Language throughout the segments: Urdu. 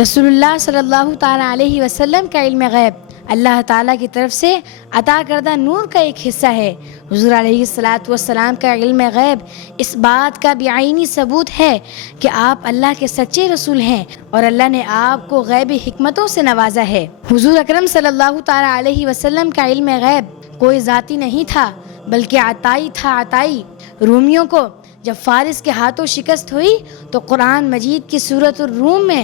رسول اللہ صلی اللہ تعالیٰ علیہ وسلم کا علم غیب اللہ تعالیٰ کی طرف سے عطا کردہ نور کا ایک حصہ ہے۔ حضور علیہ السلام کا علم غیب اس بات کا بعینی ثبوت ہے کہ آپ اللہ کے سچے رسول ہیں اور اللہ نے آپ کو غیبی حکمتوں سے نوازا ہے۔ حضور اکرم صلی اللہ تعالیٰ علیہ وسلم کا علم غیب کوئی ذاتی نہیں تھا بلکہ عطائی تھا، عطائی۔ رومیوں کو جب فارس کے ہاتھوں شکست ہوئی تو قرآن مجید کی سورۃ الروم میں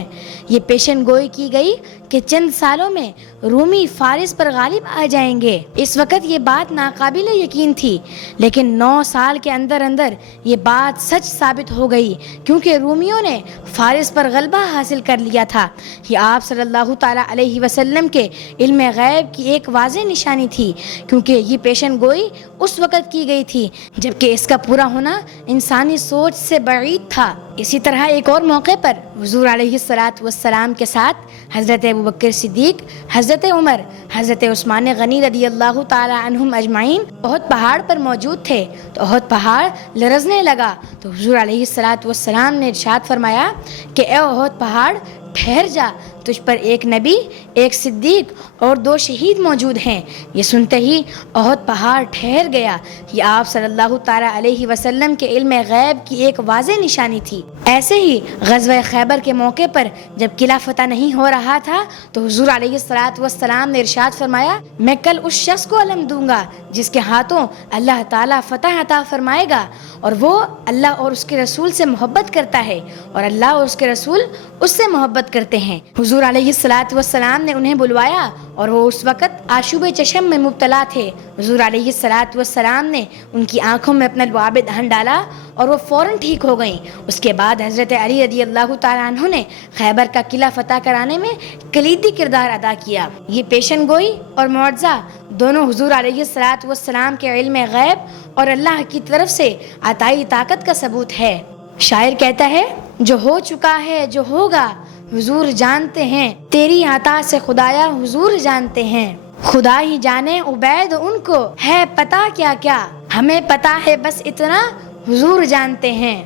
یہ پیشن گوئی کی گئی کہ چند سالوں میں رومی فارس پر غالب آ جائیں گے۔ اس وقت یہ بات ناقابل یقین تھی، لیکن 9 سال کے اندر اندر یہ بات سچ ثابت ہو گئی، کیونکہ رومیوں نے فارس پر غلبہ حاصل کر لیا تھا۔ یہ آپ صلی اللہ تعالیٰ علیہ وسلم کے علم غیب کی ایک واضح نشانی تھی، کیونکہ یہ پیشن گوئی اس وقت کی گئی تھی جبکہ اس کا پورا ہونا انسانی سوچ سے بعید تھا۔ اسی طرح ایک اور موقع پر حضور علیہ السلام کے ساتھ حضرت ابوبکر صدیق، حضرت عمر، حضرت عثمان غنی رضی اللہ تعالی عنہم اجمعین احد پہاڑ پر موجود تھے تو احد پہاڑ لرزنے لگا تو حضور علیہ السلام نے ارشاد فرمایا کہ اے احد پہاڑ ٹھہر جا، تجھ پر ایک نبی، ایک صدیق اور 2 شہید موجود ہیں۔ یہ سنتے ہی احد پہاڑ ٹھہر گیا۔ یہ آپ صلی اللہ تعالیٰ علیہ وسلم کے علم غیب کی ایک واضح نشانی تھی۔ ایسے ہی غزوہ خیبر کے موقع پر جب قلعہ فتح نہیں ہو رہا تھا تو حضور علیہ السلام نے ارشاد فرمایا، میں کل اس شخص کو علم دوں گا جس کے ہاتھوں اللہ تعالیٰ فتح عطا فرمائے گا، اور وہ اللہ اور اس کے رسول سے محبت کرتا ہے اور اللہ اور اس کے رسول اس سے محبت کرتے ہیں۔ حضور علیہ السلام نے انہیں بلوایا اور وہ اس وقت آشوب چشم میں مبتلا تھے۔ حضور علیہ السلام نے ان کی آنکھوں میں اپنا لعاب دہن ڈالا اور وہ فوراً ٹھیک ہو گئیں۔ اس کے بعد حضرت علی رضی اللہ تعالیٰ عنہ نے خیبر کا قلعہ فتح کرانے میں کلیدی کردار ادا کیا۔ یہ پیشن گوئی اور معجزہ دونوں حضور علیہ السلام کے علم غیب اور اللہ کی طرف سے عطائی طاقت کا ثبوت ہے۔ شاعر کہتا ہے، جو ہو چکا ہے، جو ہوگا حضور جانتے ہیں، تیری عطا سے خدایا حضور جانتے ہیں۔ خدا ہی جانے عبید ان کو ہے پتہ کیا کیا، ہمیں پتہ ہے بس اتنا حضور جانتے ہیں۔